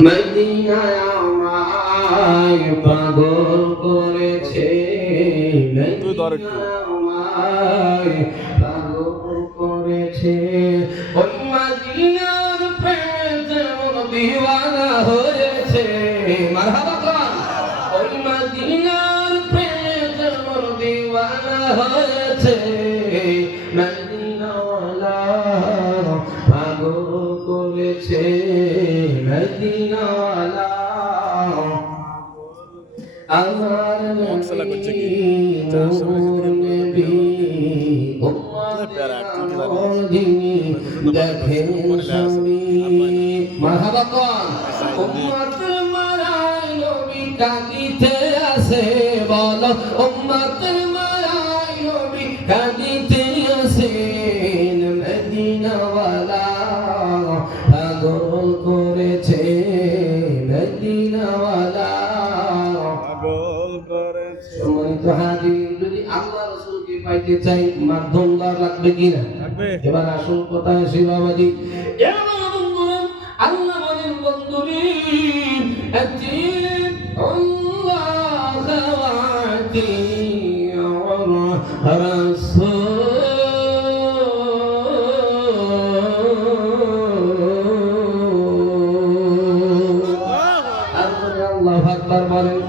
মদিনায় আমায় পাগল করেছে, মদিনায় আমায় পাগল করেছে। ওই মদিনার প্রেমে মন দিওয়ানা হয়েছে। মারহাবা খান। ওই মদিনার প্রেমে মন দিওয়ানা হয়েছে, মদিনাওয়ালা পাগল করেছে, মদিনাওয়ালা আমার নবী দেখেন সবই। মারহাবা কোন উম্মত মারাই নবী কাঁদিতে আসে, বলো উম্মত মারাই নবী কাঁদিতে আসেন, মদিনাওয়ালা পাগল করেছে, মদিনাওয়ালা পাগল করেছে। সম্মানিত হাজির, যদি আল্লাহ রাসূলকে পাইতে চাই মাধ্যমদার লাগবে কিনা? এবার আসল কথা আসি বাবাজি। আল্লাহ বলেন বন্ধুরে আল্লাহ খাওয়াতি রাসূল আল্লাহু আকবার বলেন।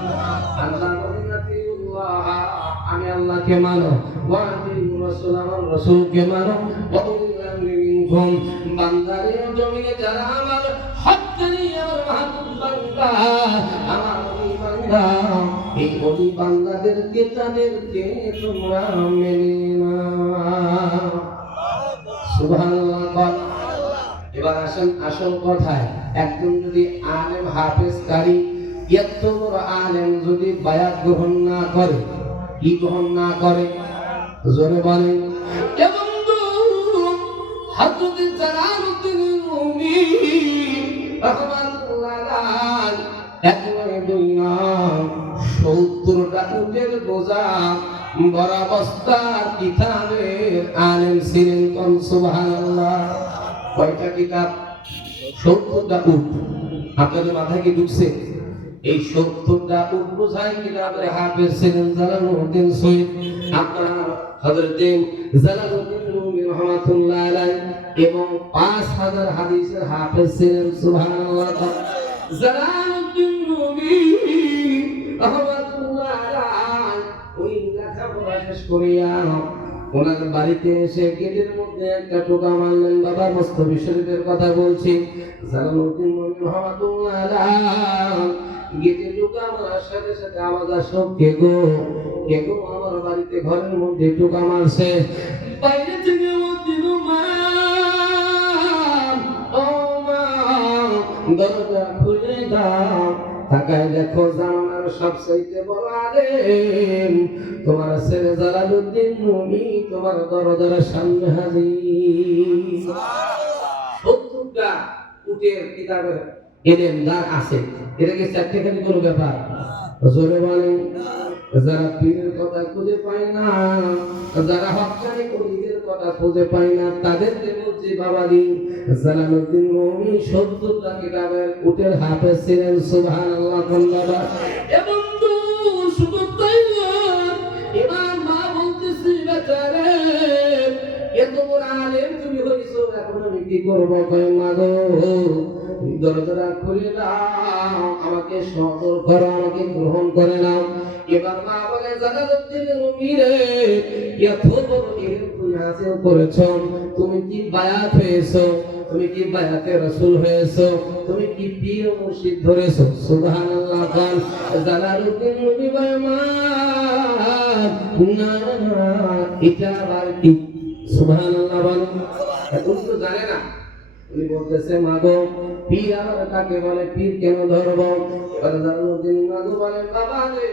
আল্লাহ বলেন আতিউল্লাহ, আমি আল্লাহকে মানো, ওয়া আতিউর রাসূল, আমার রাসূলকে মানো, ওয়া উলিল আমরি মিনকুম, বান্দারে জমিনে যারা আমার হকদারি, আমার মাহবুব বান্দা, আমার ওলি বান্দা, এই ওলি বান্দাদেরকে তাদেরকে তোমরা মেনে নাও। সুবহানাল্লাহ। এবার আসেন আসল কথায়। একজন যদি আলেম হাফেজ কারি, এত বড় আলেম যদি বায়াত গ্রহণ না করে, কি গ্রহণ না করে, জোরে বলেন। এবং হযরত জালালউদ্দিন রুমি রাহমাতুল্লাহ আলাইহি একবারে দুই না ৭০টা উটের বোঝা বরাবস্তার কিতাবের আলেম ছিলেন। কোন সুবহানাল্লাহ। কয়টা কিতাব? ৭০টা উট। আপনাদের মাথায় কি ঢুকছে? এই ৭০টা উট বোঝাই কিতাবের হাফেজ ছিলেন জালালউদ্দিন সৈয়দ আপনার হযরত জালালউদ্দিন রুমি রাহমাতুল্লাহ আলাইহি, এবং ৫০০০ হাদিসের হাফেজ ছিলেন। সুবহানাল্লাহ। জালালউদ্দিন রুমি রাহমাতুল্লাহ আলাইহি ওই লেখাপড়া শেষ করিয়া ওনার বাড়িতে এসে গেটের মধ্যে একটা টোকা মারলেন। বাবা মুস্তাফি শরীফের কথা বলছি। জালালউদ্দিন রুমি রাহমাতুল্লাহ আলাইহি গেটে টোকা মারার সাথে সাথে আওয়াজ আসলো, কে গো, কে গো আমার বাড়িতে ঘরের মধ্যে টোকা মারছে। বাইরে থেকে বলছিল, মা, ও মা, দরজা খুলে দাও। তাকায় দেখো জামানার সবচাইতে বড় আলেম তোমার ছেলে জালালউদ্দিন রুমি তোমার দরজার সামনে হাজির। ৭০টা উটের কিতাবের এলেম যার আছে, এটা কি চারটেখানি কোনো ব্যাপার? জোরে বলেন। যারা পীরের কথা খুঁজে পায় না, যারা হক্কানি ওলিদের কথা খুঁজে পায় না, তাদেরকে বলছি বাবাজি, জালালউদ্দিন রুমি ৭০টা কিতাবের উটের হাফেজ ছিলেন। সুবহানাল্লাহ। এবং শুধু তাই নয়, এবার মা বলতেছি, বেচারে এত বড় আলেম তুমি হইছো, এখন আমি কি করবো? কয় মা গো, দরজাটা খুলে দাও, আমাকে সদর করো, আমাকে গ্রহণ করে নাও। এবার মা বলে, জালালউদ্দিন রুমি রে, এত বড় ইলম তুমি হাসিল করেছো, তুমি কি বায়াত হয়েছো, তুমি কি বায়াতে রাসূল হয়েছো, তুমি কি পীর মুর্শিদ ধরেছো? সুবহানাল্লাহ। কাল জালালউদ্দিন রুমি বলে, মা না, এটা আবার কি? সুবহানাল্লাহ বলেন। এখন তো জানে না। উনি বলতেছে, মাগো, পীর আমার কাকে বলে, পীর কেন ধরব? এবার জালালউদ্দিন মাগো বলে, বাবা রে,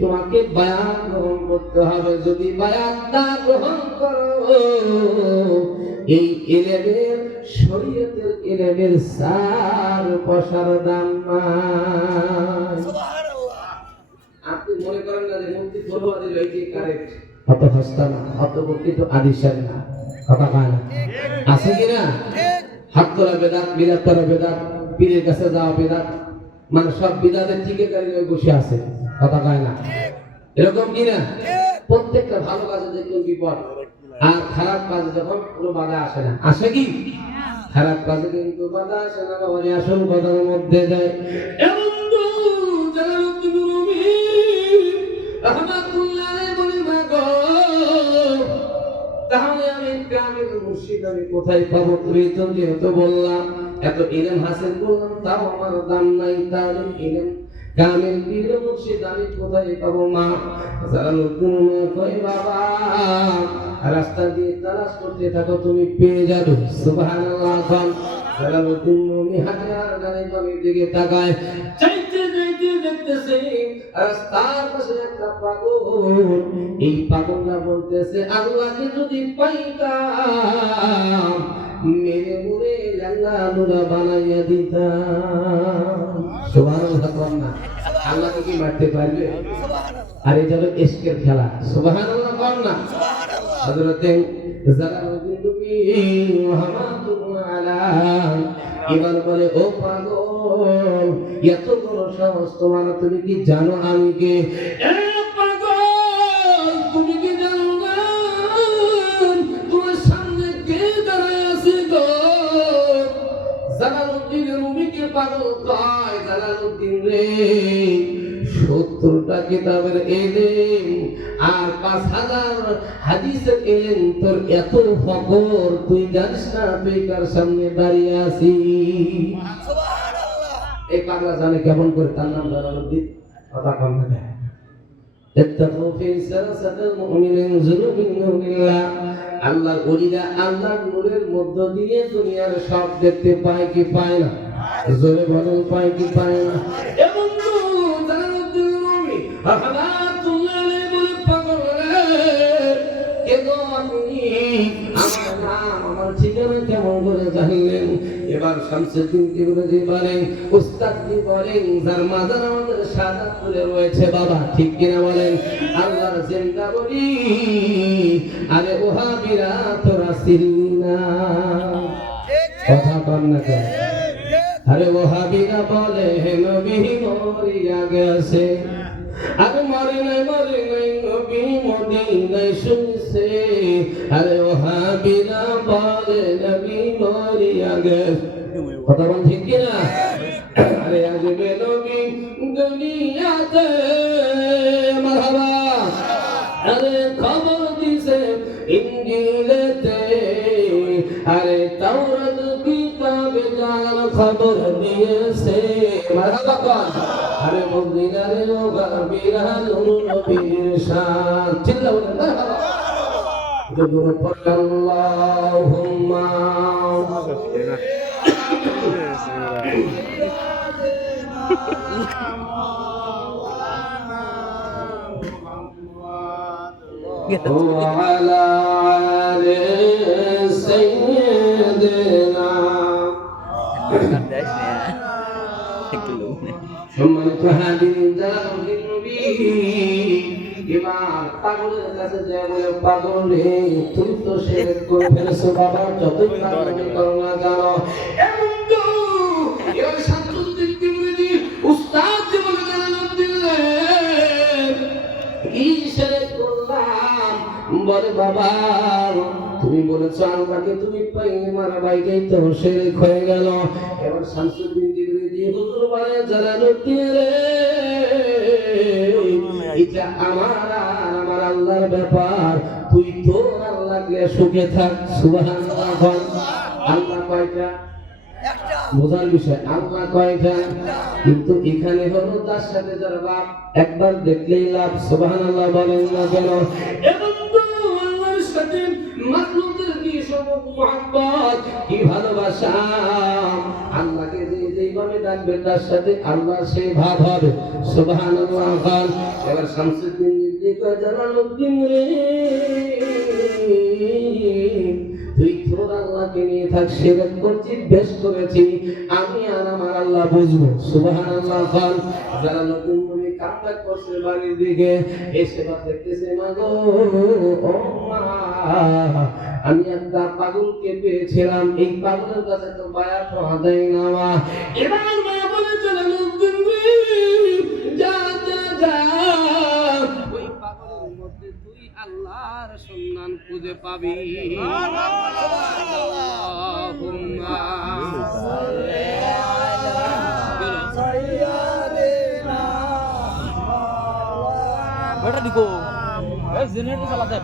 তোমাকে বায়াত গ্রহণ করতে হবে। যদি বায়াত না গ্রহণ করো, এই ইলমের, শরীয়তের ইলমের সার পয়সার দাম নাই। আপনি মনে করেন না যে মুক্তি ফরোয়া দিল এই যে কারেক্ট, অত হস্তা না, অত বর্তিত আদিশার না, কথা কয় না, আছে কিনা? হাত করা বেদাত, বিরাট করা বেদাত, পীরের কাছে যাওয়া বিদাত, মানে সব বিদাতের ঠিকাদারি বসে আছে, কথা কয় না, এরকম কি না? প্রত্যেকটা ভালো কাজে দেখবেন বিপদ, আর খারাপ কাজে যখন কোনো বাধা আসে না, আসে কি? খারাপ কাজে কিন্তু বাধা আসে না, বাবা আসল কথার মধ্যে যায়। তাহলে আমি গ্রামের মুর্শিদ আমি কোথায় পাবো? তুমি তো যেহেতু বললাম এত ইলম হাসিল করলাম, তাও আমার দাম নাই, তাহলে ইলম কামিল পীর মুর্শিদ আমি কোথায় পাবো? মা জালালউদ্দিন কই বাবা রাস্তা দিয়ে তালাশ করতে থাকো, তুমি পেয়ে যাবে। সুবহানাল্লাহ। জালালউদ্দিন রুমি হাতে আর ডানে বামের দিকে তাকায়, চাইতে চাইতে দেখতেছে রাস্তার পাশে একটা পাগল। এই পাগলটা বলতেছে, আল্লাহকে যদি পাইতাম মেরে মুরে জান্নাত নুরা বানাইয়া দিতাম। সুবহানাল্লাহ। না আল্লাহকে কি মারতে পারবে? আর এটা হলো ইশকের খেলা। সুবহানাল্লাহ। বল না হযরতে জালালউদ্দিন রুমি রাহমাতুল্লাহ আলাইহি এবার বলে, ও পাগল এত বড় সাহস তোমার, তুমি কি জানো আমি কে? এ পাগল তুমি কি জানো না তোমার সামনে কে দাঁড়ায় আছে গো? জালালউদ্দিন রুমিকে পাগল কয়, জালালউদ্দিন রে 70টা কিতাবের ইলম আর 5000 হাদিসের ইলম, তোর এত ফকর তুই জানিস না তুই কার সামনে দাঁড়িয়ে আছিস? সুবহানাল্লাহ। এই পাগলা জানে কেমন করে তার নাম জালালউদ্দিন, কথা কম না। ইত্তাকু ফি সালাসাতিল মুমিনিন যুনুবিন নূরিল্লাহ। আল্লাহর ওলিরা আল্লাহর নূরের মধ্য দিয়ে দুনিয়ার সব দেখতে পায় কি পায় না? জোরে বলেন পায় কি পায় না? এবং জালালউদ্দিন রুমি রাহমাতুল্লাহ আলাইহি বলে, পাগল রে কে গো আপনি? আমার নাম আমার ঠিকানা কেমন করে জানলেন? এবার শামসুদ্দিন কিবরিজি বলেন, উস্তাদ কি বলেন, যার মাজার আমাদের শাহজাদপুরে রয়েছে বাবা, ঠিক কিনা বলেন? আল্লাহর জিন্দা বলি, আরে ওহাবিরা তোরা চিনলি না, কথা কন না কেন? আরে ওহাবিরা বলে নবী মরিয়া গেছে, আরে মরে নাই নবী মদিনায় শুনছে। আরে ওহাবিরা বলে নবী মরিয়া গেছে, কথা বল ঠিক কিনা? আরে আসবে নবী দুনিয়াতে মারহাবা, আরে খবর দিছে ইনজিলেতে, আরে তাওরাত কিতাবে যার খবর দিয়েছে মারহাবা কর। আরে মদিনারে ও গাবিরা নূর নবীর শান, চিল্লা বলেন মারহাবা। যদুর আল্লাহুম্মা وعلى آل سيدنا সম্মানিত হাজিরিন, জালালউদ্দিন নবী এবার পাগলের কাছে যায় বলে, পাগল রে তুমি তো শিরক করে ফেলেছো বাবা, যতই পাগলামি করো না জানো। এমন তো এবার শামসুদ্দিন কিবরিজি উস্তাদ যে বলে, জালালউদ্দিন রে কি শিরক করলাম? বলে বাবা তুমি বলেছো আল্লাহকে তুমি পাইলে মারা বাইকেই তো শিরক হয়ে গেল। এবার শামসুদ্দিন কিবরিজি হুজুর বলে, জালালউদ্দিন রে এটা আমার আল্লাহর ব্যাপার, তুই তোর আল্লাহকে সুখে থাক। সুবহানাল্লাহ। আল্লাহ কয়টা? একটা। বোঝার বিষয়, আল্লাহ কয়টা? কিন্তু এখানে হলো তার সাথে যার বাপ, একবার দেখলেই লাভ। সুবহানাল্লাহ বলেন না কেন? এবং আল্লাহর সাথে মাখলুকের কি সম্পর্ক, মুহাব্বত, কি ভালোবাসা। আল্লাহকে যেইভাবে ডাকবে তার সাথে আল্লাহ সেই ভাব হবে। সুবহানাল্লাহ। এবার শামসুদ্দিন কয়, জালালউদ্দিন রে তুই তোর আল্লাহকে নিয়ে থাক, শিরক করছিস বেশ করেছি, আমি আর আমার আল্লাহ বুঝবো। সুবহানাল্লাহ। জালালউদ্দিন কামটা করছে বাড়ির দিকে এসে দেখতেছে মা গো ও মা আমি একটা পাগলকে পেয়েছিলাম এই পাগলের কাছে তো বায়াত হওয়া দেয় না মা এবার মা বলে চলে লোকজন যা যা যা ওই পাগলের মধ্যে তুই আল্লাহর সন্ধান খুঁজে পাবি আল্লাহুম্মা बेटा दिखो जनरेटर चलाते